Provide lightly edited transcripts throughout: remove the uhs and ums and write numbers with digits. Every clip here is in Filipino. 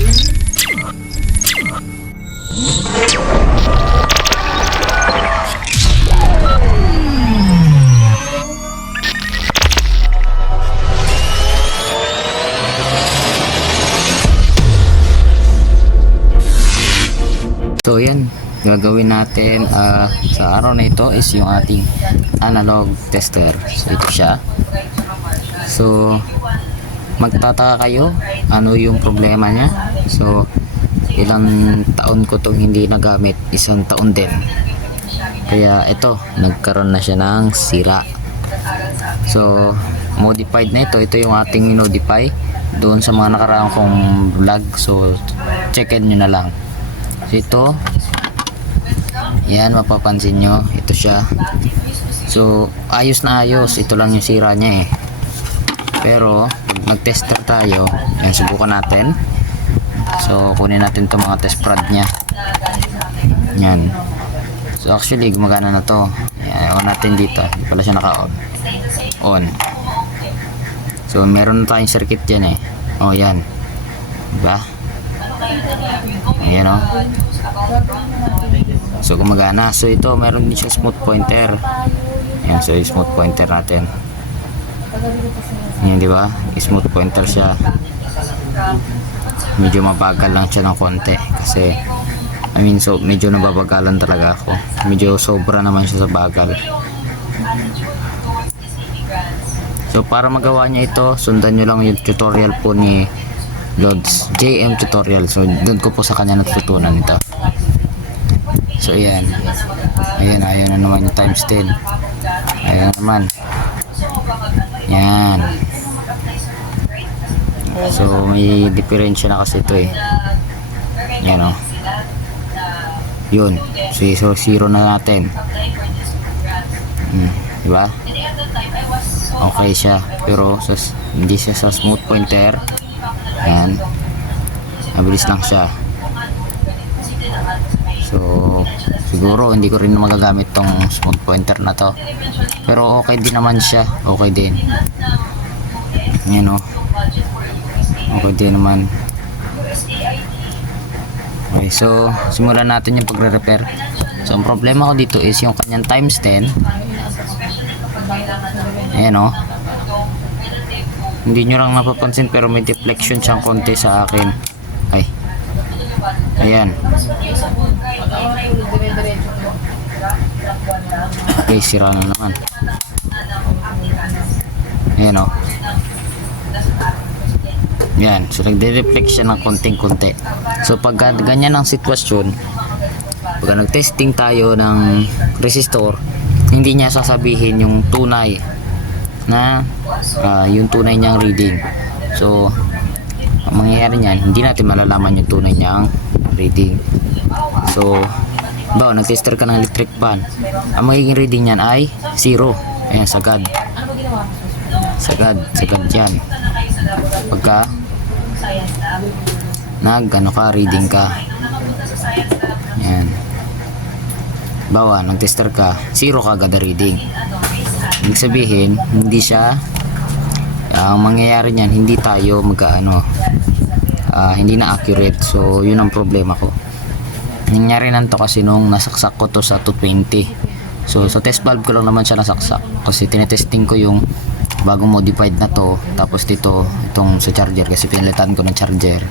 So yan, gagawin natin sa araw na ito is yung ating analog tester. So ito siya. So magtataka kayo ano yung problema niya. So ilang taon ko tong hindi nagamit, isang taon din. Kaya ito, nagkaroon na siya ng sira. So modified na ito yung ating modify doon sa mga nakaraang kong vlog. So checkin nyo na lang. So ito, yan, mapapansin nyo, ito siya. So ayos na ayos, ito lang yung sira niya eh. Pero pag nag-tester tayo, yan, subukan natin. So kunin natin itong mga test prod nya. Yan. So actually gumagana na to. Yan, on natin dito, hindi pala siya naka-on. On. So meron na tayong circuit yan eh. Oh yan, diba? Ayan o. So gumagana. So ito, meron din siya smooth pointer. Ayan, so smooth pointer natin. Ayan, di ba? Smooth pointer siya. Medyo mabagal lang siya ng konti kasi so medyo nababagalan talaga ako. Medyo sobra naman siya sa bagal. So para magawa niya ito, sundan nyo lang yung tutorial po ni Lods JM Tutorial. So doon ko po sa kanya natutunan ito. So ayan, ayan na naman yung times 10. Ayan naman. Yan. So may diferensya na kasi ito eh. Yan o. Yun. So zero na natin. Diba? Okay siya. Pero hindi siya sa smooth pointer. Ayan. Mabilis lang siya. So siguro hindi ko rin magagamit tong smooth pointer na to. Pero okay din naman siya. Okay din. Ayan o. Okay din naman. Okay, so simulan natin yung pagre-repair. So ang problema ko dito is yung kanyang times 10. Ayan o. Hindi nyo lang napapansin pero may deflection siyang konti sa akin. Ay. Ayan. Okay, sira na naman. Ayan o. Yan, so nagde-reflect siya ng konting-konti. So pag ganyan ang sitwasyon, pag nag-testing tayo ng resistor, hindi niya sasabihin yung tunay na yung tunay niyang reading. So ang mangyayari niyan, hindi natin malalaman yung tunay niyang reading. So ba, nag-tester ka ng electric fan, ang magiging reading niyan ay 0. Ayan, sagad yan. Pagka reading ka, yan, bawa nag-tester ka, 0 ka agad reading. Ibig sabihin hindi siya, ang mangyayari niyan, hindi tayo hindi na accurate. So yun ang problema ko. Nangyari nanto kasi nung nasaksak ko to sa 220. So sa test valve ko lang naman siya nasaksak kasi tinetesting ko yung bagong modified na to. Tapos dito, itong sa charger kasi pinalitan ko ng charger.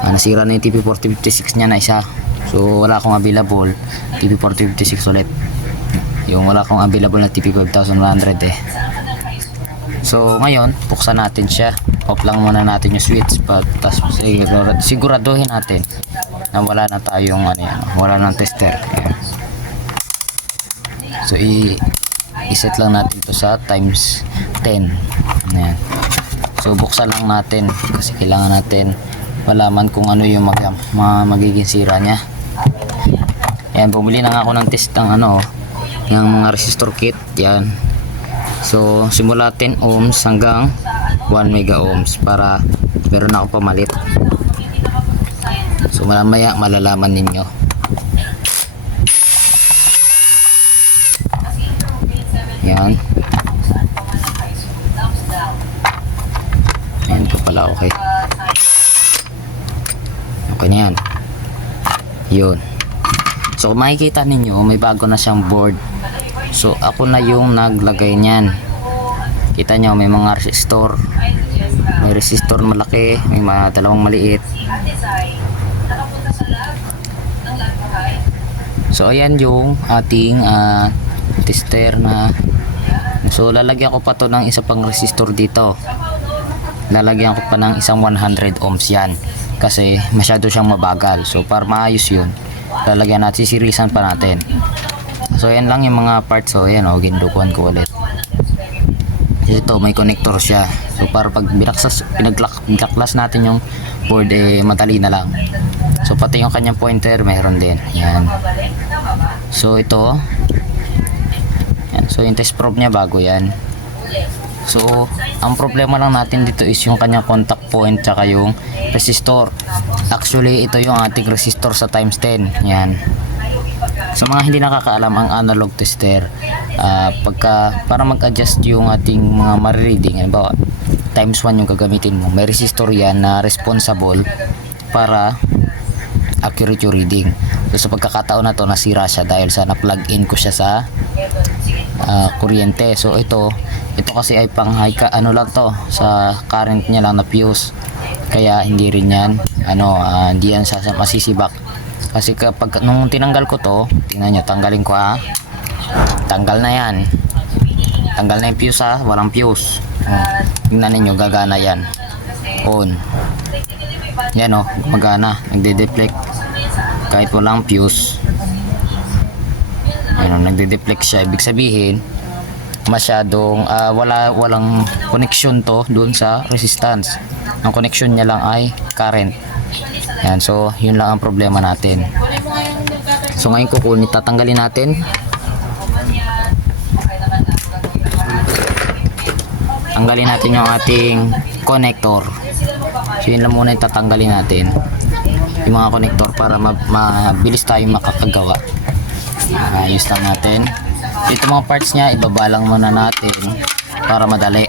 Nasira na yung TP4056 nya na isa. So wala akong available TP4056 ulit. Yung wala akong available na TP5100 eh. So ngayon, buksan natin siya. Off lang muna natin yung switch. Tapos siguraduhin natin na wala na tayong wala nang tester. Ayan. So i-set lang natin to sa times 10. Ayan. So buksan lang natin kasi kailangan natin malaman kung ano yung magiging sira niya. Ayan, bumili na nga ako ng test ng yung mga resistor kit. Yan. So simula 10 ohms hanggang 1 mega ohms para meron ako pamalit. So mamaya malalaman ninyo. Yan. Ayan ko pala, okay. Ganyan. Yun. So kung makikita ninyo, may bago na siyang board. So ako na yung naglagay niyan. Kita nyo, may mga resistor. May resistor malaki, may mga dalawang maliit. So ayan yung ating tester na. So lalagyan ko pa to ng isa pang resistor dito. Lalagyan ko pa ng isang 100 ohms yan. Kasi masyado siyang mabagal. So para maayos yun, lalagyan natin, sisirisan pa natin. So yan lang yung mga parts. So yan, gindukuhan ko ulit. Ito may connector siya. So para pag binaklas natin yung board, madali na lang. So pati yung kanyang pointer mayroon din. Yan. So ito. Yan. So yung test probe niya bago yan. So ang problema lang natin dito is yung kanyang contact point tsaka yung resistor. Actually ito yung ating resistor sa times 10. Yan. Sa mga hindi nakakaalam ang analog tester, para mag-adjust yung ating mga marireading, halimbawa times 1 yung gagamitin mo, may resistor yan na responsible para accurate yung reading. So sa pagkakataon na to, nasira siya dahil sa na-plug in ko siya sa kuryente. So ito kasi ay pang high lang to, sa current niya lang na fuse, kaya hindi rin yan hindi yan masisibak. Kasi kapag nung tinanggal ko to, tingnan nyo, tanggalin ko tanggal na yan, tanggal na yung fuse walang fuse. Tingnan ninyo, gagana yan, on yan gumagana, nagde-deflect kahit walang fuse. Nagde-deflect siya, ibig sabihin masyadong walang connection to doon sa resistance. Ang connection niya lang ay current. Yan, so yun lang ang problema natin. So ngayon tatanggalin natin. Tanggalin natin yung ating connector. So yun lang muna yung tatanggalin natin, yung mga connector, para mabilis tayo makakagawa. Ayos lang natin. Ito mga parts niya, ibabalang muna natin para madali.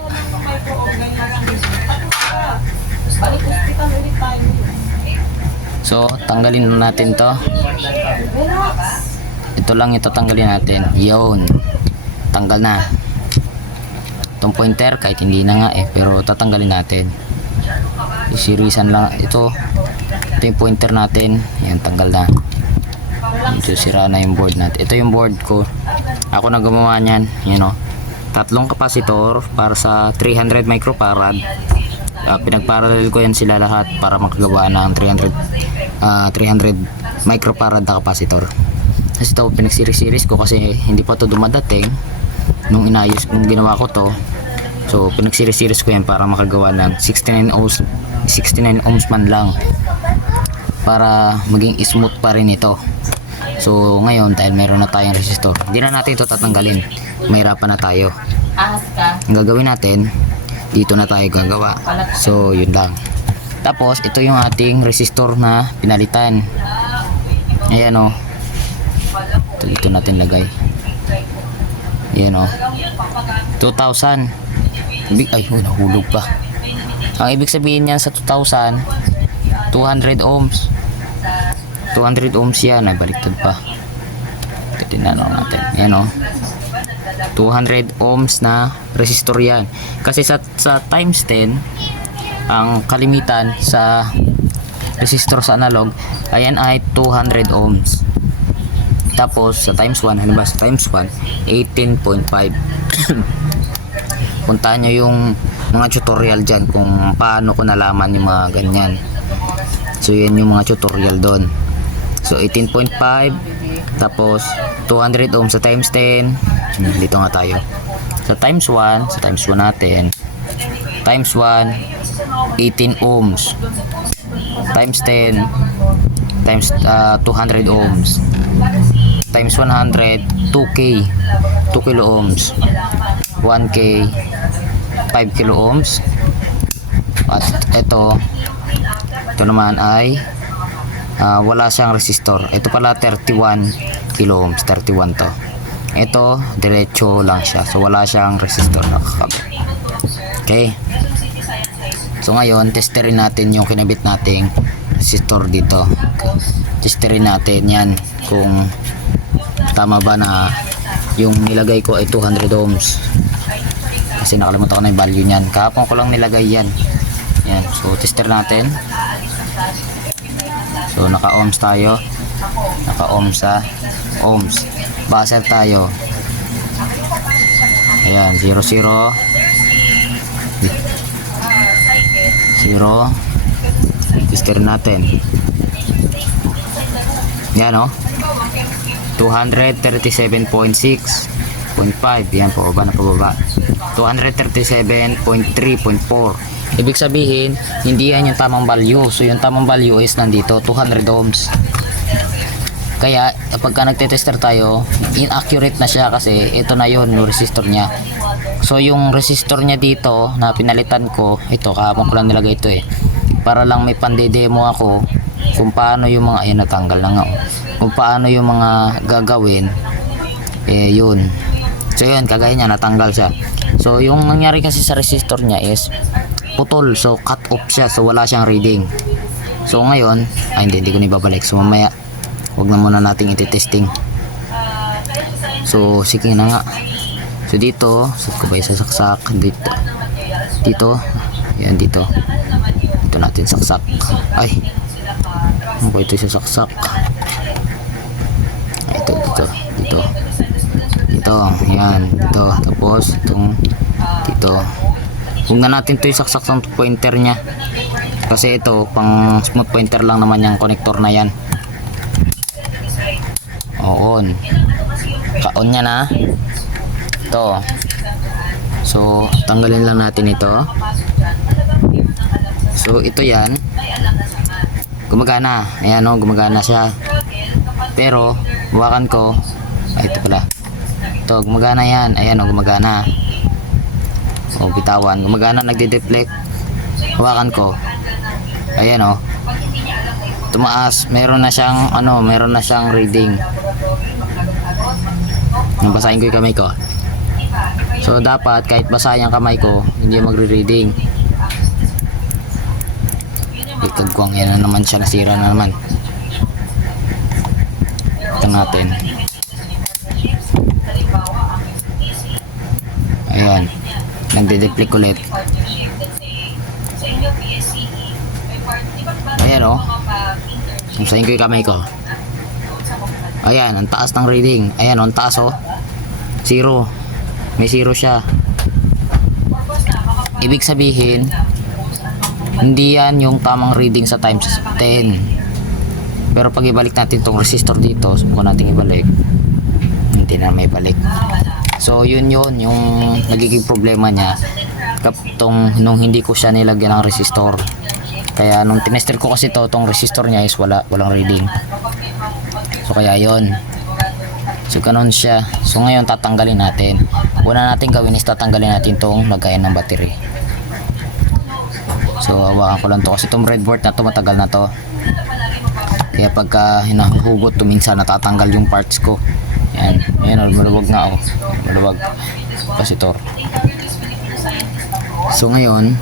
So tanggalin natin to. Ito lang yung tatanggalin natin. Yun, tanggal na itong pointer, kahit hindi na nga pero tatanggalin natin. Isirisan lang ito yung pointer natin. Yan, tanggal na. Ito, sira na yung board natin. Ito yung board ko, ako na gumawa niyan. Tatlong kapasitor para sa 300 microfarad. Pinagparallel ko yan sila lahat para makagawa ng 300 microfarad na kapasitor. Kasi ito pinagsiris-siris ko kasi hindi pa to dumadating nung ginawa ko to. So pinagsiris-siris ko yan para makagawa ng 69 ohms man lang, para maging smooth pa rin ito. So ngayon, dahil meron na tayong resistor, hindi na natin ito tatanggalin, mahirapan na tayo. Ang gagawin natin, dito na tayo gagawa. So yun lang. Tapos ito yung ating resistor na pinalitan. Ayan dito natin lagay. Ayan 2000. Nahulog pa. Ang ibig sabihin niyan sa 2000, 200 ohms. 200 ohms yan. Baliktad pa. Titignan natin. Ayan 200 ohms na resistor yan. Kasi sa times 10, ang kalimitan sa resistor sa analog, ayan ay 200 ohms. Tapos sa times 1, halimbawa sa times 1, 18.5. Puntahan nyo yung mga tutorial dyan kung paano ko nalaman yung mga ganyan. So yan yung mga tutorial doon. So 18.5, tapos 200 ohms sa times 10. Dito nga tayo sa times 1. Sa times 1 natin, times 1, 18 ohms, times 10, times 200 ohms, times 100, 2k, 2 kilo ohms, 1k, 5 kilo ohms. At ito naman ay wala siyang resistor. Ito pala 31 kilo ohms, 31 to. Ito diretso lang siya, so wala siyang resistor. Okay, so ngayon testerin natin yung kinabit nating resistor dito. Testerin natin yan kung tama ba na yung nilagay ko ay 200 ohms. Kasi nakalimutan ko na yung value niyan. Kahapon ko lang nilagay yan. Yan. So tester natin. So naka ohms tayo. Naka ohms sa ohms. Buzzer tayo. Ayan, 0 0 0. Tester natin. Yan o. 237.6.5. Yan, pababa na pababa. 237.3.4. Ibig sabihin, hindi yan yung tamang value. So yung tamang value is nandito, 200 ohms. Kaya pagka nagte-tester tayo, inaccurate na siya kasi ito na yun, yung resistor niya. So yung resistor niya dito na pinalitan ko, ito kahapon ko lang nilagay ito para lang may pandedemo ako kung paano yung mga, ayun natanggal na nga, kung paano yung mga gagawin, yun. So yun, kagaya niya, natanggal siya. So yung nangyari kasi sa resistor niya is putol, so cut off siya, so wala siyang reading. So ngayon, hindi ko na ibabalik. So mamaya, huwag na muna nating iti-testing. So sige na nga. So dito, set ko ba yung sasaksak? Dito. Yan dito. Dito natin saksak. Ay. Ano ba ito yung sasaksak? Ay, dito. Dito. Yan. Dito. Tapos, itong dito. Huwag na natin ito yung saksak sa pointer nya. Kasi ito, pang smooth pointer lang naman yung connector na yan. On. Ka-on nya na. Ito. So, tanggalin lang natin ito. So, ito yan. Gumagana. Ayan o, gumagana siya. Pero, buwakan ko. Ay, ito pala. Ito, gumagana yan. Ayan o, gumagana. O, bitawan. Gumagana, nagde-deflect. Buwakan ko. Ayan o. Tumaas. Meron na siyang, meron na siyang reading. Basahin ko yung kamay ko. So dapat kahit basahin ang kamay ko, hindi magre-reading. Ikagwang yan na naman siya, nasira na naman. Ito natin. Ayan. Nagde-deflect ulit. Ayan o. Basahin ko yung kamay ko. Ayan, ang taas ng reading. Ayan o, ang taas o. 0. May 0 siya. Ibig sabihin, hindi yan yung tamang reading sa times 10. Pero pag ibalik natin tong resistor dito, subukan natin ibalik. Hindi na may balik. So yun yung nagiging problema niya nung hindi ko siya nilagyan ng resistor. Kaya nung tinester ko kasi tong resistor niya is walang reading. So kaya yun. So ganun siya. So ngayon tatanggalin natin. Una natin gawin is tatanggalin natin tong lagayan ng battery. So hawakan ko lang to kasi itong breadboard na to matagal na to. Kaya pagka hinahugot to minsan natatanggal yung parts ko. Yan. Ayan, maluwag na ako. Maluwag. Kapasitor. So ngayon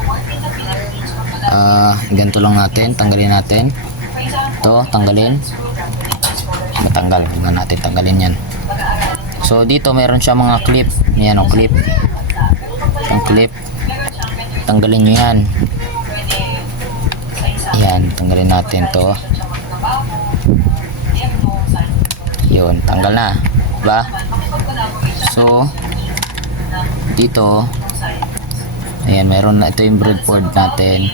ganito lang natin. Tanggalin natin. Ito, tanggalin. Matanggal. Huwag natin tanggalin yan. So dito meron siya mga clip. Yan o, clip. Yung clip. Tanggalin nyo yan. Yan, tanggalin natin to. Yun, tanggal na. Diba? So dito ayan, meron na ito yung breadboard natin.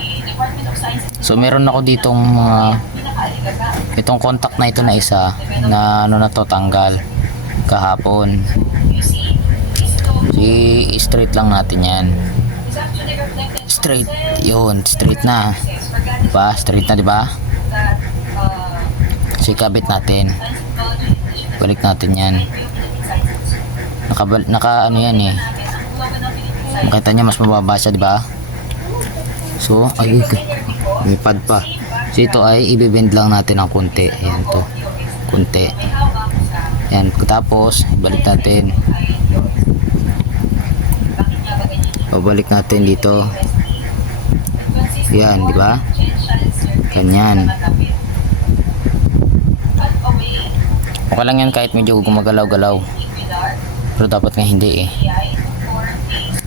So meron ako ditong itong contact na ito na isa na na to tanggal kahapon. I-straight lang natin yan. Straight. Yun, straight na. Diba? Straight na, diba? So ikabit natin. Balik natin yan. Naka ano yan makita niya mas mababa siya, diba? So ay may pad pa. So ito ay i-bend lang natin ng konti. Ayan to, konti. Ayan, tapos balik natin. Babalik natin dito. Ayan, diba? Ganyan. Okay lang yan kahit medyo gumagalaw-galaw. Pero dapat nga hindi eh.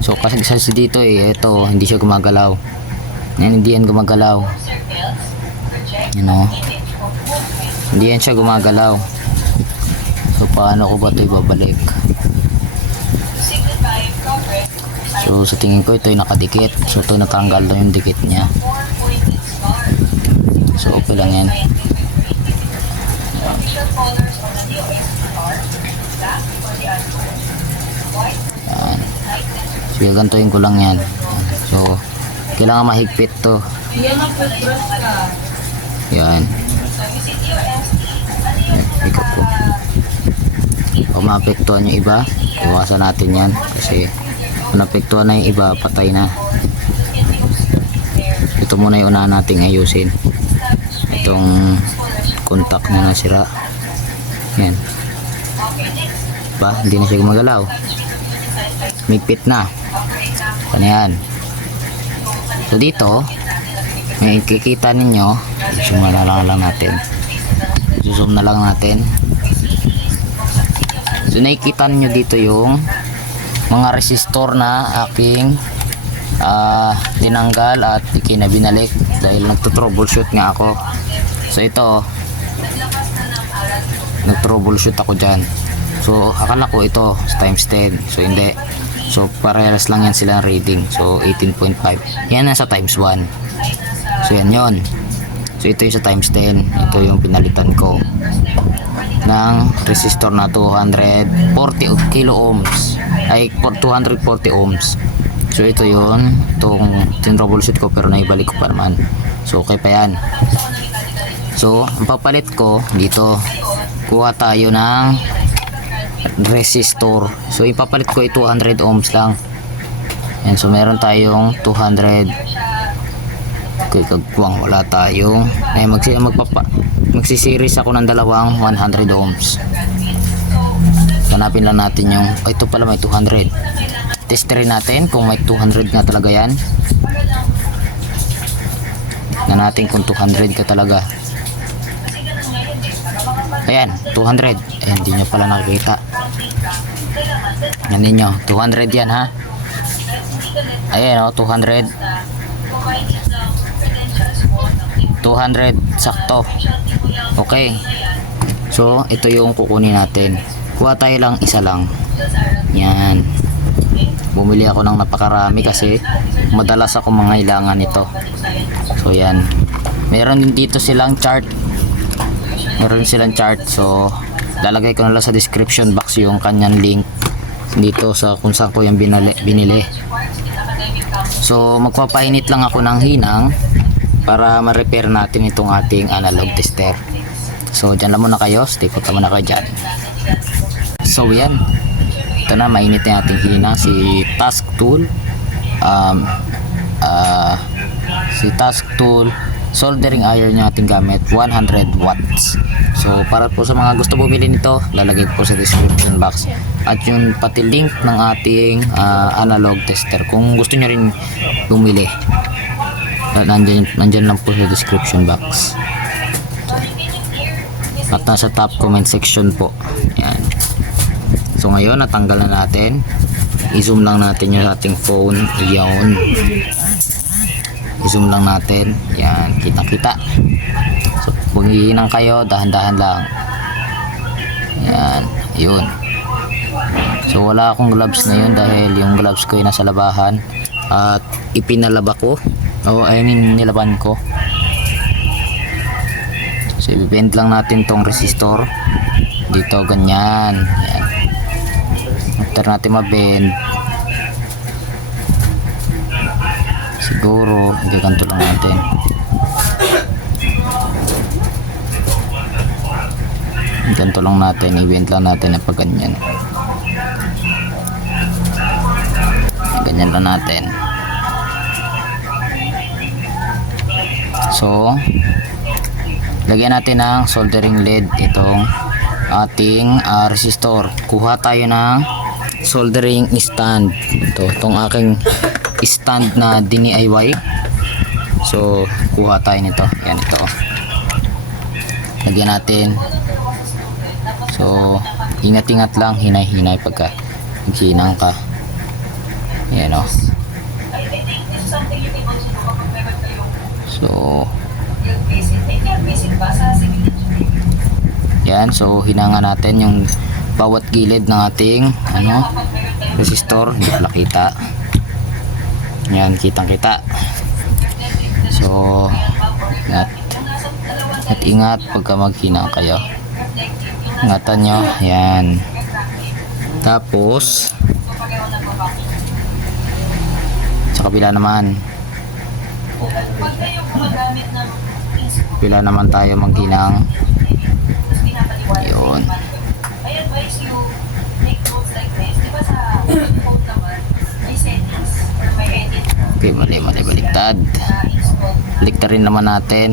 So kasi dito eh, ito hindi siya gumagalaw. Yan, hindi yan gumagalaw. You know? Hindi yan siya gumagalaw. So paano ko ba ito ibabalik? So sa tingin ko ito ay nakadikit. So ito natanggal na yung dikit niya. So okay lang yan. Yan. So gantuin ko lang yan. So kailangan mahigpit to. Yan. Ikot ko. Kung maapektuhan yung iba, iwasan natin yan. Kasi kung naapektuhan na yung iba, patay na. Ito muna yung unahan nating ayusin. Itong contact na nasira. Yan. Ba, hindi na siya gumagalaw. Migpit na. Ano yan? So dito, may kikita ninyo, zoom na lang natin. Zoom na lang natin. So nakikita niyo dito yung mga resistor na aking tinanggal at kinabinalik dahil nagto-troubleshoot nga ako. So ito, nag-troubleshoot ako dyan. So akala ko ito times 10. So hindi. So parehas lang yan silang reading. So 18.5. Yan nasa times 1. So yan yon. So ito yung sa times 10. Ito yung pinalitan ko ng resistor na 240 kilo ohms. Ay 240 ohms. So ito yun. Itong tin-troubleshoot ko pero naibalik ko pa naman. So okay pa yan. So ang papalit ko dito, kuha tayo ng resistor. So ipapalit ko ay 200 ohms lang. Yan, so meron tayong 200. Okay, kagwang wala tayong ay magsisiris ako ng dalawang 100 ohms. Hanapin lang natin yung ito pala may 200. Testerin natin kung may 200 nga talaga yan. Na natin kung 200 ka talaga. Ayan, 200. Ayan, hindi nyo pala nakikita. Yan ninyo, 200 yan ha. Ayan o, 200. 200 sakto. Okay. So, ito yung kukunin natin. Kuha tayo lang, isa lang. Yan. Bumili ako ng napakarami kasi madalas ako mangailangan nito. So, yan. Meron din dito silang chart. Meron silang chart. So, lalagay ko na lang sa description box yung kanyang link dito sa kung saan ko yung binili. So, magpapainit lang ako ng hinang para ma-repair natin itong ating analog tester. So, dyan lang muna kayo. Stay put muna kayo dyan. So, yan. Ito na, mainit na ating hinang. Si Task Tool. Si Task Tool. Soldering iron yung ating gamit. 100 watts. So, para po sa mga gusto bumili nito, lalagay po sa description box. At yung pati link ng ating analog tester. Kung gusto nyo rin bumili, nandyan lang po sa description box. At nasa top comment section po. Yan. So ngayon natanggal na natin. I-zoom lang natin yung ating phone. Iyon. I-zoom lang natin. Yan. Kita kita. So kung hihinang kayo, dahan-dahan lang. Yan. Yun. So wala akong gloves ngayon dahil yung gloves ko ay nasa labahan. At ipinalaba ko. I mean nilaban ko. So i-bend lang natin tong resistor dito ganyan. Yan. After natin ma-bend, siguro ganito lang natin. Ganito lang natin, i-bend lang natin na pag ganyan. Ganyan lang natin. So lagyan natin ng soldering lead itong ating resistor. Kuha tayo ng soldering stand. Itong aking stand na DIY. So kuha tayo nito. Yan, ito. Lagyan natin. So ingat-ingat lang, hinay-hinay pagka hinang ka. Yan o. So yan, so hinanga natin yung bawat gilid ng ating resistor. Hindi pala kita. Yan, kitang kita. So ingat pagka maghinang kayo. Ingatan nyo. Yan. Tapos sa kabila naman tayo maghinang. Yun. Okay, mali baliktad. Baliktarin naman natin.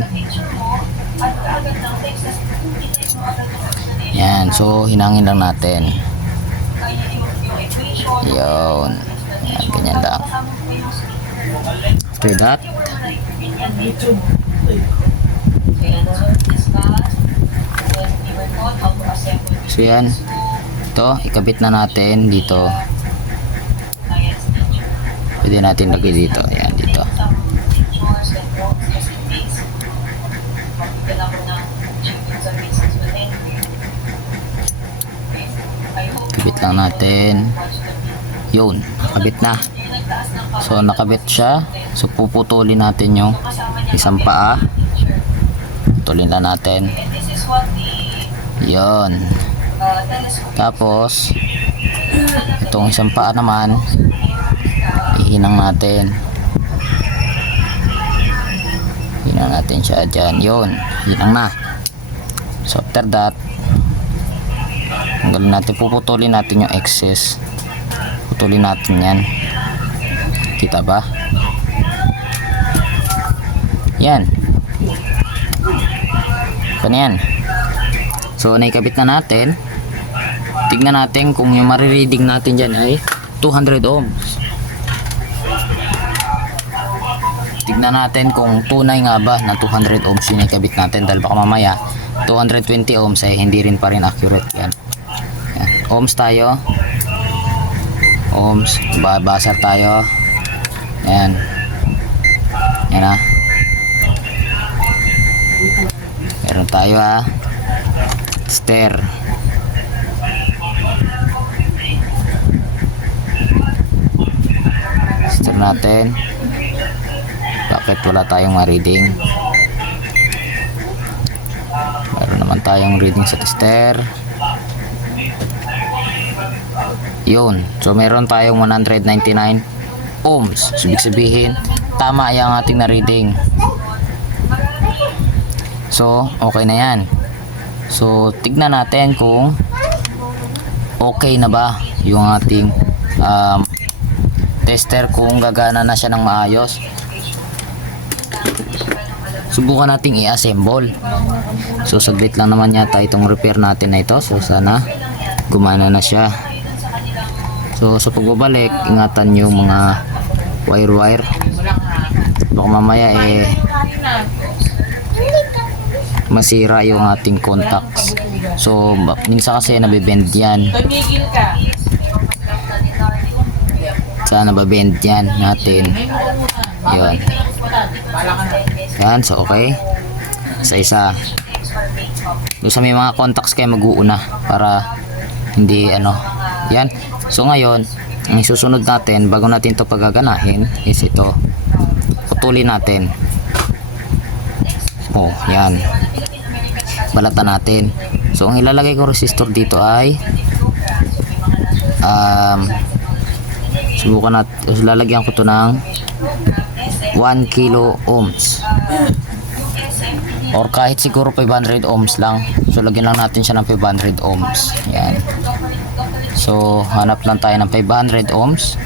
Yan, so hinangin lang natin. Yun. Yan, ganyan lang. After that, so yan, ito ikabit na natin dito. Pwede natin lagay dito. Yan, dito. Kabit lang natin. Yun, nakabit na. So nakabit siya. So puputulin natin yung isang paa. Putulin lang natin. Yun. Tapos itong isang paa naman ihinang natin. Hinang natin siya dyan. Yun, hinang na. So after that, tanggalin natin, puputulin natin yung excess. Putulin natin yan. Kita ba? Yan. Ito na yan. So naikabit na natin. Tignan natin kung yung marireading natin dyan ay 200 ohms. Tignan natin kung tunay nga ba na 200 ohms yung naikabit natin, dahil baka mamaya 220 ohms ay hindi rin pa rin accurate. Yan. Yan. Ohms tayo. Ohms. Basar tayo. Yan. Yan ha. Meron tayo ha. Stair. Stair natin. Bakit wala tayong ma-reading? Meron naman tayong reading sa tester. Yun. So meron tayong 199 ohms. So, ibig sabihin, tama yung ating na-reading. So, okay na yan. So, tignan natin kung okay na ba yung ating tester, kung gagana na siya ng maayos. Subukan nating i-assemble. So saglit lang naman yata itong repair natin na ito. So sana gumana na siya. So sa pagbabalik, ingatan yung mga wire. Baka mamaya masira yung ating contacts. So minsan kasi nabibend yan. Sana nabibend yan natin. Yun. Yan, so okay. Isa-isa. Doon sa may mga contacts kayo mag-uuna para hindi yan. So ngayon, ang susunod natin bago natin to pagaganahin is ito. Putulin natin. Oh, yan. Balatan natin. So ang ilalagay kong resistor dito ay subukan natin, lalagyan ko to ng 1 kilo ohms or kahit siguro 500 ohms lang. So lagyan lang natin siya ng 500 ohms. Yan. So hanap lang tayo ng 500 ohms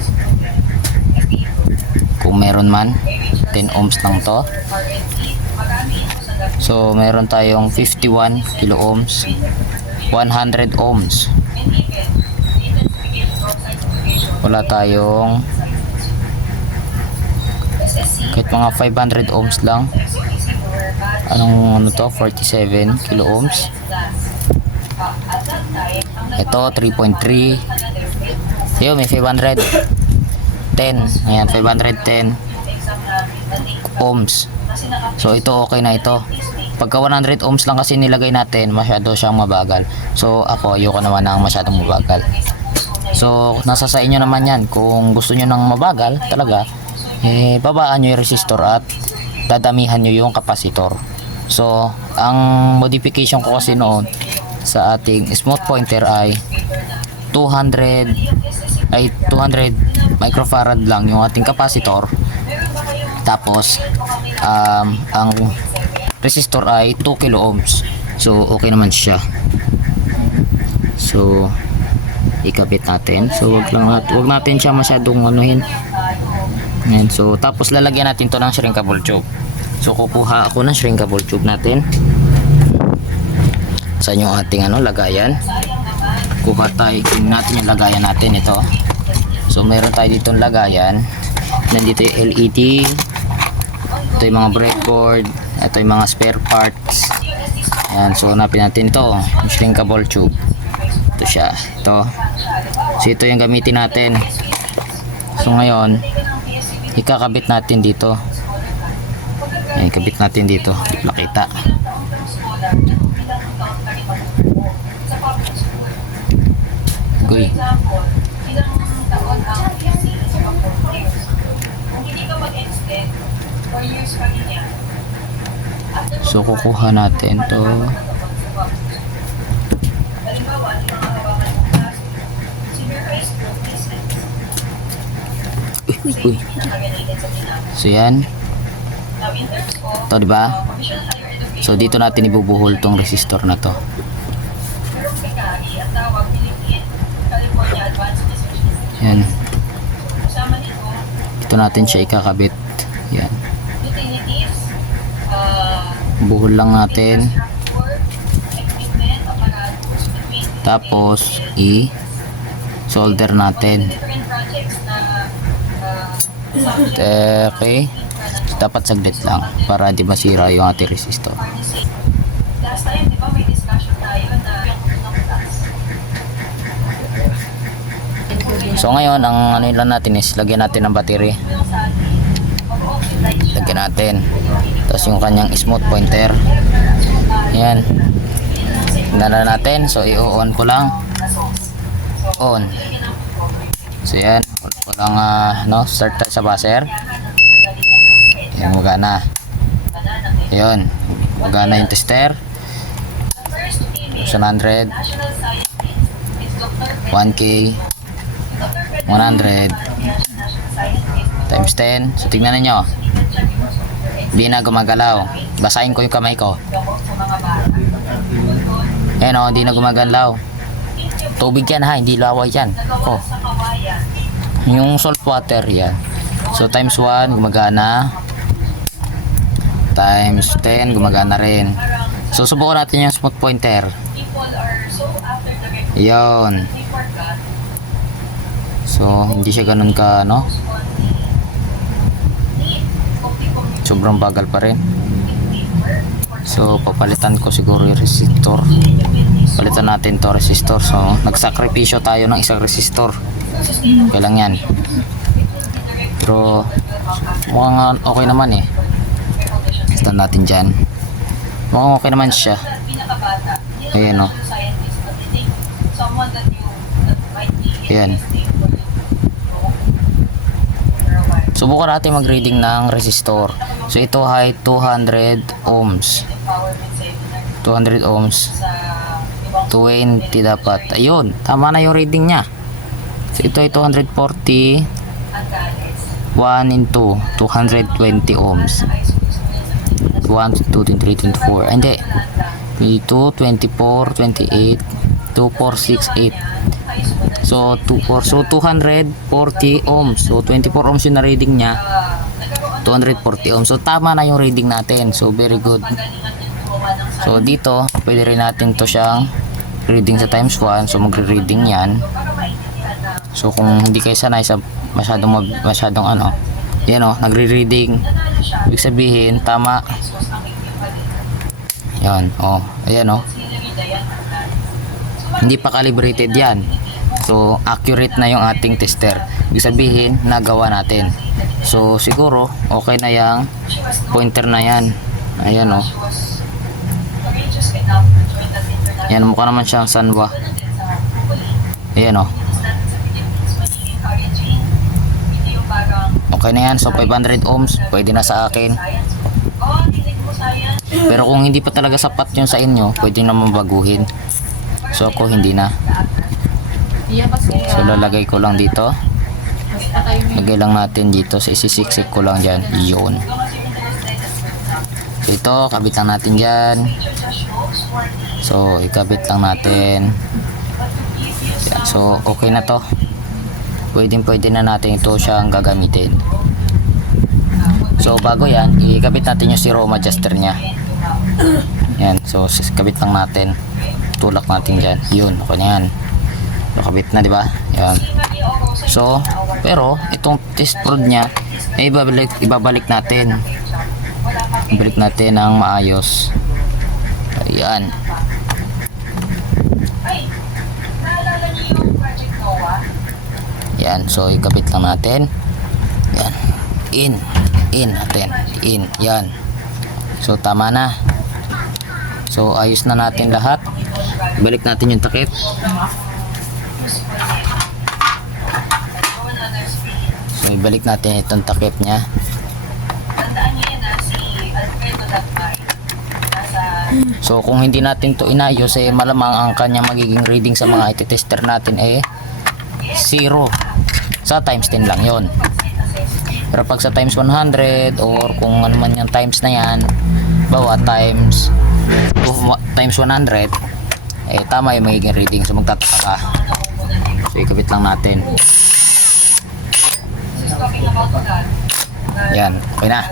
kung meron man. 10 ohms lang to. So meron tayong 51 kilo ohms, 100 ohms. Wala tayong Kahit mga 500 ohms lang. Anong ano to? 47 kilo ohms. Ito 3.3. Ayun, may 510. Ayan, 510 ohms. So ito okay na ito. Pagka 100 ohms lang kasi nilagay natin, masyado siyang mabagal. So ako ayoko naman ng masyadong mabagal. So nasa sa inyo naman yan. Kung gusto nyo ng mabagal talaga, babaan nyo yung resistor at dadamihan nyo yung kapasitor. So ang modification ko kasi noon sa ating smooth pointer ay 200 microfarad lang yung ating kapasitor. Tapos ang resistor ay 2 kilo ohms. So okay naman siya. So ikabit natin. So wag natin siya masyadong anuhin. Ayan. So tapos lalagyan natin to ng shrinkable tube. So kukuha ako ng shrinkable tube natin. Sa yung ating lagayan. Kuha tayo natin yung lagayan natin ito. So meron tayo dito lagayan. Nandito yung LED. Ito yung mga breadboard. Ito yung mga spare parts. Ayan, so hanapin natin ito, yung shrinkable tube. Ito siya, ito. So ito yung gamitin natin. So ngayon, ikakabit natin dito. Ayan, ikabit natin dito. Nakita. Goy. So kukuha natin to. Uy. So yan. To, di ba? So dito natin ibubuhol tong resistor na to. Yan. Ito natin siya ikakabit. Yan. Buhol lang natin. Tapos i-solder natin. Okay. Dapat saglit lang para di masira yung ating resistor. So ngayon, ang ano lang natin is lagyan natin ng battery. Lagyan natin. Tapos yung kanyang smooth pointer. Yan. Tingnan natin. So i-on ko lang. On. So yan. Walang start tayo sa buzzer. Yan, magana. Yun. Magana yung tester. 100. 1K. 100 times 10. So tignan niyo. Hindi na gumagalaw. Basahin ko yung kamay ko. Ayan o, hindi na gumagalaw. Tubig yan ha, hindi laway yan. Oh. Yung salt water yan. So times 1 gumagana. Times 10 gumagana rin. So subukan natin yung smooth pointer. Yun. So hindi siya ganun ka sobrang bagal pa rin. So papalitan ko siguro yung resistor. Palitan natin to resistor. So nagsakripisyo tayo ng isang resistor. Kailang yan. Pero mukhang okay naman eh. Stand natin dyan. Mukhang okay naman siya. Ayan o. Ayan. Subukan natin mag-reading ng resistor. So ito ay 200 ohms. 200 ohms. 20 dapat. Ayun, tama na yung reading niya. So ito ay 240. 1 into 220 ohms. 1, 2, 3, 24. Hindi. 2, 24, 28, 2, 4, 6, 8. So 240 ohms. So 24 ohms yung na-reading niya. 240 ohms. So tama na yung reading natin. So very good. So dito, pwede rin natin to siyang reading sa times 1. So magre-reading yan. So kung hindi kayo sanay sa masyadong Yan o, nagre-reading. Ibig sabihin, tama. Yan, o. Ayan o. Hindi pa calibrated yan. So, accurate na yung ating tester. Ibig sabihin, nagawa natin. So, siguro, okay na yung pointer na yan. Ayan o. Yan, mukha naman siyang Sanwa. Ayan o. Okay na yan. So, 500 ohms. Pwede na sa akin. Pero kung hindi pa talaga sapat yung sa inyo, pwede naman baguhin. So, ako hindi na. So, lalagay ko lang dito. Lagay lang natin dito. So, isisiksik ko lang dyan. Yun. So, ito, kabit lang natin dyan. So, ikabit lang natin. Yan. So, okay na to. Pwede na natin ito siyang gagamitin. So, bago yan, ikabit natin yung zero ohm adjuster nya. Yan. So, kabit lang natin. Tulak natin dyan. Yun, okay na yan. Nakabit na, di ba? Yan. So, pero, itong test prod nya, ay ibabalik natin. Ibalik natin ng maayos. Ayan. Yan, so ikabit lang natin. Yan. In natin. In. Yan. So tama na. So ayos na natin lahat. Balik natin yung takip. So ibalik natin itong takip niya. So kung hindi natin to inayos, malamang ang kanya magiging reading sa mga iti-tester natin 0. Sa times 10 lang yon. Pero pag sa times 100 or kung ano man yung times na yan, bawa times 100, tama yung magiging reading. So magtataka ka. So ikabit lang natin. Yan, okay na.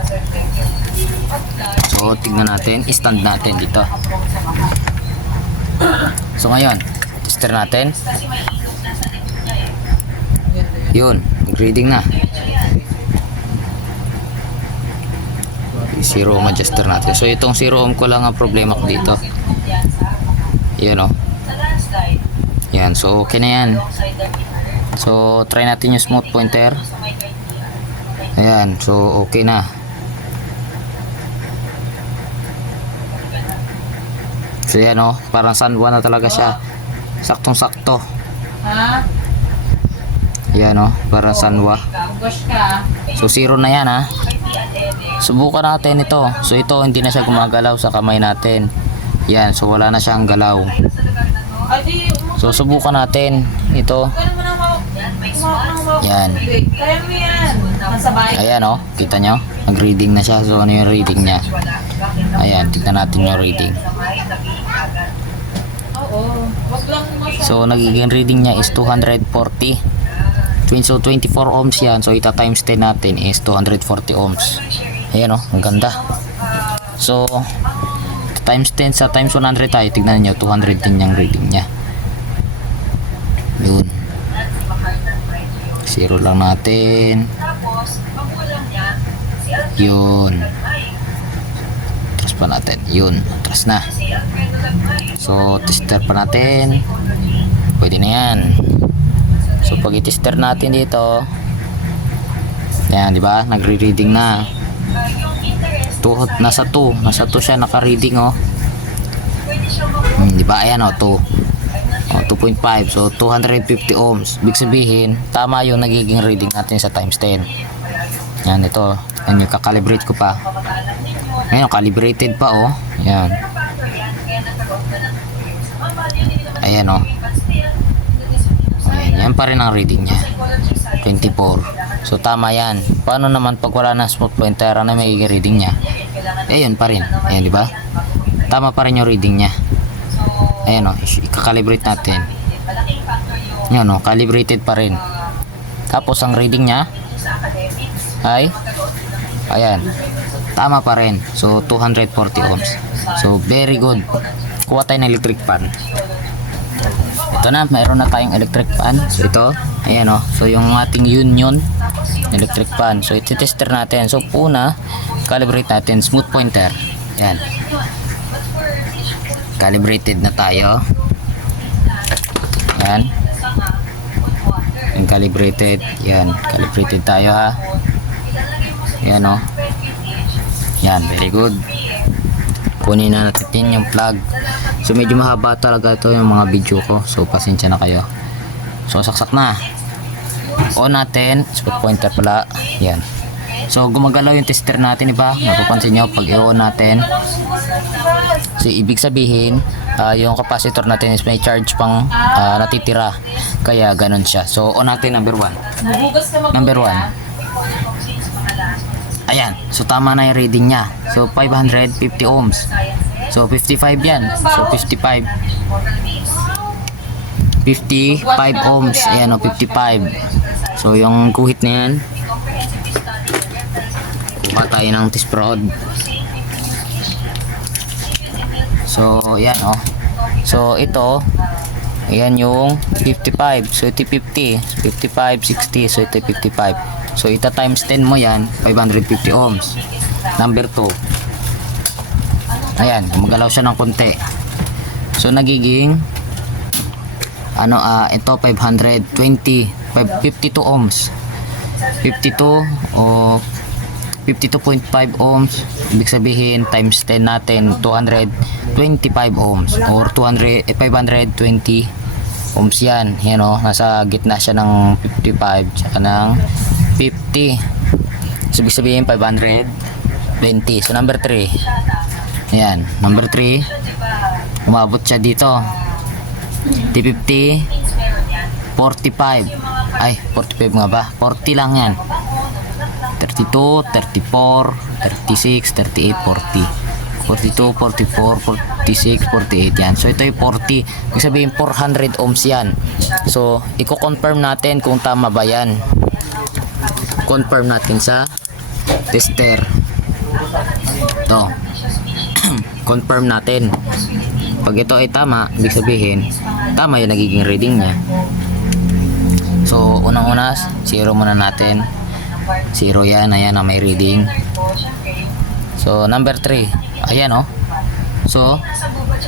So tignan natin, stand natin dito. So ngayon, tester natin. Yun, reading na. Zero ohm adjuster natin. So itong zero ohm ko lang ang problema ko dito. Yan o. Yan, so okay na yan. So try natin yung smooth pointer. Ayan, so okay na. So yan o, parang Sanwa na talaga siya. Saktong sakto. Ha? Yan o, parang Sanwa. So 0 na yan ha. Subukan natin ito. So ito hindi na siya gumagalaw sa kamay natin. Yan, so wala na siyang galaw. So subukan natin ito. Yan. Ayan o, kita nyo? Nag-reading na siya. So ano yung reading niya? Ayan, tignan natin yung reading. So nagiging reading niya is 240. So 24 ohms yan. So ita times 10 natin is 240 ohms. Ayan o, ang ganda. So times 10 sa times 100 tayo. Tignan nyo, 210 yung reading niya. Yun. 0 lang natin. Yun. Atras pa natin. Yun, atras na. So tester pa natin. Pwede na yan. So pag i-tester natin dito, yan, di ba? Nagre-reading na. Nasa 2 siya naka-reading oh. Di ba? Ayan oh, 2.5. So 250 ohms. Ibig sabihin, tama yung nagiging reading natin sa times 10. Yan, ito. Yan yung kakalibrate ko pa. Ngayon, calibrated pa oh. Yan. Ayan oh. Yan pa rin ang reading niya. 24. So tama yan. Paano naman pag wala na smooth pointer, ano may reading niya? Ayun pa rin. Ayan, di ba? Tama pa rin yung reading niya. Ayan o, i-calibrate natin. Yan o, calibrated pa rin. Tapos ang reading niya ay ayan, tama pa rin. So 240 ohms. So very good. Kuha tayo ng electric fan. Ito na, mayroon na tayong electric fan. So ito, ayan o. So yung ating union, electric fan. So iti-tester natin. So una, calibrate natin smooth pointer. Yan. Calibrated na tayo. Yan. Yung calibrated. Yan. Calibrated tayo ha. Yan o. Yan. Very good. Kunin na natin yung plug. So medyo mahaba talaga ito yung mga video ko. So pasensya na kayo. So saksak na. On natin. Smooth pointer pala. Yan. So gumagalaw yung tester natin, diba? Mapapansin nyo pag i-on natin. So ibig sabihin yung capacitor natin is may charge pang natitira. Kaya ganun siya. So on natin number 1. Number 1. Ayan. So tama na yung reading niya. So 550 ohms. So 55 yan. So 55 ohms. Ayan o, 55. So yung guhit na yan, kuha tayo ng test rod. So yan o. So ito, ayan yung 55. So ito 50. 55, 60. So ito 55. So ita times 10 mo yan, 550 ohms. Number 2. Ayan, gumagalaw siya ng konti. So nagiging ito 520, 52 ohms. 52 o 52.5 ohms. Ibig sabihin times 10 natin 225 ohms or 520 ohms yan. Yan o, nasa gitna siya ng 55 tsaka ng 50. So ibig sabihin 520. So number 3. Ayan, number 3. Umabot siya dito. T50 45. Ay, 45 nga ba? 40 lang yan. 32, 34, 36, 38, 40. 42, 44, 46, 48 yan. So ito ay 40. Ibig sabihin 400 ohms yan. So i-confirm natin kung tama ba yan. Confirm natin sa tester. Ito. Confirm natin. Pag ito ay tama, ibig sabihin tama yung nagiging reading niya. So unang-una, zero muna natin. Zero yan, ayan na may reading. So number 3, ayan o. So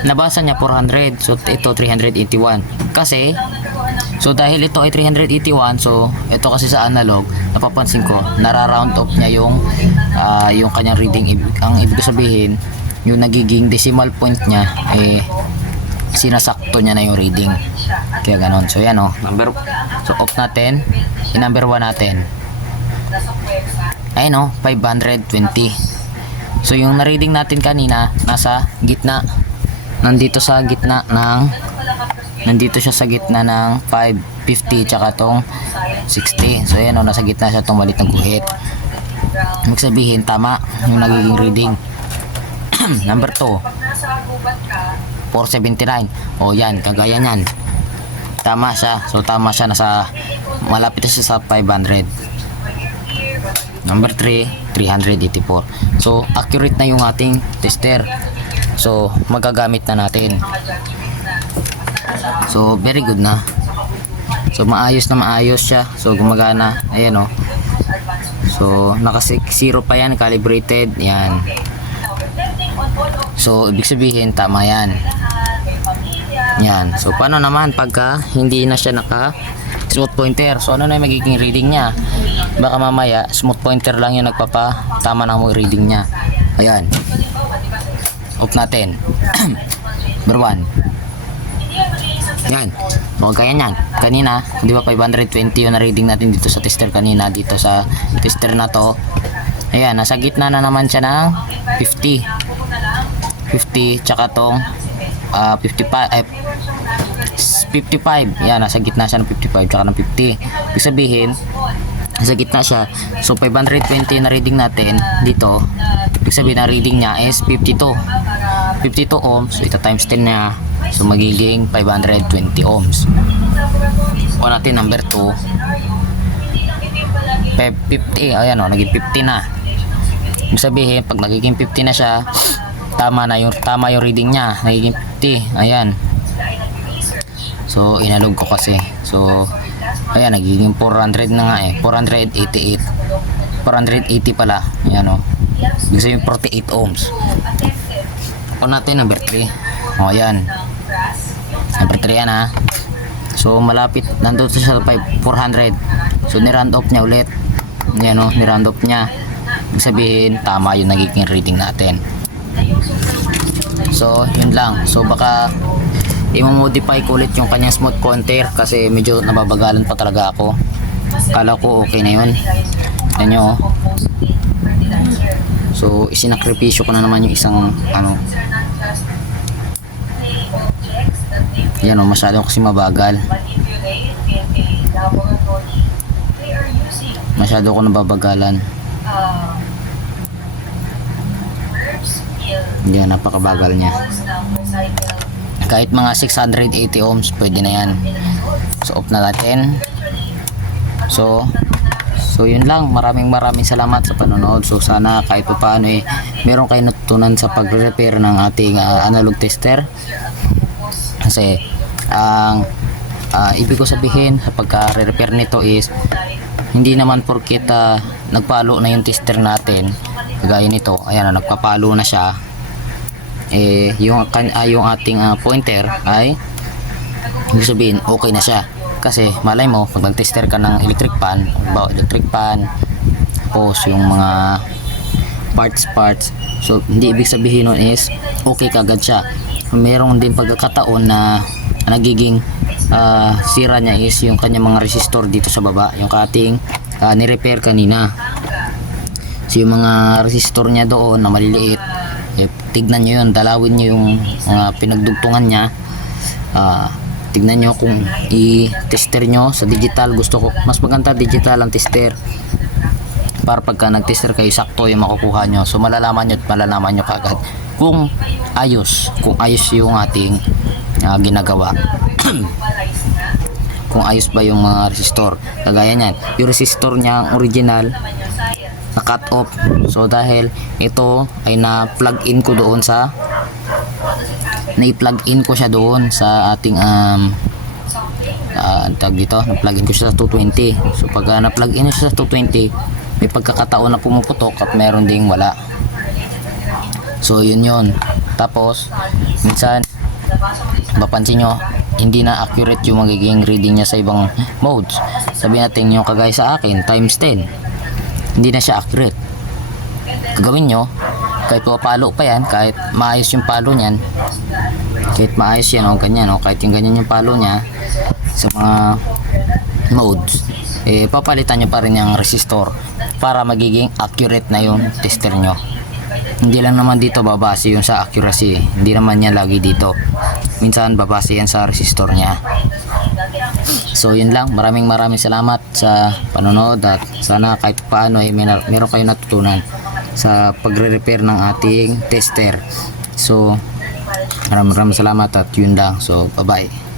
nabasa niya 400. So ito 381. Kasi so dahil ito ay 381, so ito kasi sa analog, napapansin ko nara-round off niya yung kanyang reading. Ang ibig sabihin, yung nagiging decimal point niya sinasakto niya na yung reading. Kaya ganon. So yan o. So off natin. I-number 1 natin. Ayun o, 520. So yung na-reading natin kanina, nasa gitna. Nandito siya sa gitna ng 550 tsaka tong 60. So yan o, nasa gitna siya tong malit ng guhit. Ibig sabihin tama yung nagiging reading. Number 2, 479. O yan, kagaya nyan. Tama siya. So tama siya, nasa malapit siya sa 500. Number 3, 384. So accurate na yung ating tester. So magagamit na natin. So very good na. So maayos siya. So gumagana. Ayan o. So naka 0 pa yan, calibrated. Yan. So ibig sabihin tama yan. Yan. So paano naman pagka hindi na siya naka smooth pointer? So ano na yung magiging reading niya? Baka mamaya smooth pointer lang yung nagpapatama ng reading niya. Ayan. Off natin. Number 1. Yan. So kaya yan. Kanina, di ba 520 yung na-reading natin dito sa tester kanina, dito sa tester na to. Ayan, nasa gitna na naman siya ng 50 tsaka tong 55. Yan, nasa gitna siya ng 55 tsaka ng 50. Ibig sabihin, nasa gitna siya. So 520 na reading natin dito. Ibig sabihin na reading niya is 52 ohms. So ito times 10 na. So magiging 520 ohms. O natin number 2. 50. Ayan o, naging 50 na. Ibig sabihin, pag nagiging 50 na siya, tama yung reading niya. Nagiging 50. Ayan. So inalog ko kasi. So Ayan, nagiging 400 na nga eh. 488. 480 pala. Ayan o. Gusto yung 48 ohms. O natin number 3. O ayan. Number 3 yan ha. So malapit. Nandun sa 400. So niround off niya ulit. Ayan o. Niround off niya. Ibig sabihin, tama yung nagiging reading natin. So yun lang. So baka i-modify ko ulit yung kanyang smooth counter kasi medyo nababagalan pa talaga ako. Kala ko okay na yun. Tignan nyo oh. So isinakripisyo ko na naman yung isang ano. Yan o, masyado kasi mabagal. Masyado ko nababagalan. Yan, napakabagal niya. Kahit mga 680 ohms pwede na yan. So off na natin. So yun lang. Maraming salamat sa panonood. So sana kahit pa paano eh meron kayo natutunan sa pag-repair ng ating analog tester. Kasi ang ibig ko sabihin sa pagka-repair nito is hindi naman porket nagpalo na yung tester natin kagaya nito. Ayan, nagpapalo na siya. Eh yung ating pointer ay ibig sabihin okay na siya. Kasi malay mo pag nag-tester ka ng electric pan tapos yung mga parts, so hindi ibig sabihin nun is okay kagad siya. Merong din pagkakataon na nagiging sira niya is yung kanya mga resistor dito sa baba, yung ating ni-repair kanina. So yung mga resistor niya doon na maliliit, eh, tignan nyo yun, dalawin nyo yung mga pinagdugtungan niya. Tignan nyo kung i-tester nyo sa digital. Gusto ko mas maganda digital ang tester para pagka nag-tester kayo sakto yung makukuha nyo. So malalaman nyo kagad kung ayos yung ating ginagawa. Kung ayos ba yung mga resistor. Kagaya nyan, yung resistor niya original na cut off. So dahil ito ay na-plug in ko doon sa na-plug in ko siya doon sa ating tag dito, na-plug in ko siya sa 220. So pag na-plug in siya sa 220, may pagkakataon na pumuputok at meron ding wala. So yun. Tapos minsan mapansin nyo hindi na accurate yung magiging reading niya sa ibang modes. Sabihin natin yung kagaya sa akin times 10, hindi na siya accurate. Gagawin nyo kahit palo pa yan, kahit maayos yung palo niyan, kahit maayos yan o ganyan o kahit yung ganyan yung palo niya sa mga modes, eh papalitan nyo pa rin yung resistor para magiging accurate na yung tester nyo. Hindi lang naman dito babase yung sa accuracy, hindi naman yan lagi dito, minsan babase yan sa resistor niya. So yun lang, maraming salamat sa panonood at sana kahit paano ay meron kayo natutunan sa pagre-repair ng ating tester. So maraming salamat at yun lang. So bye bye.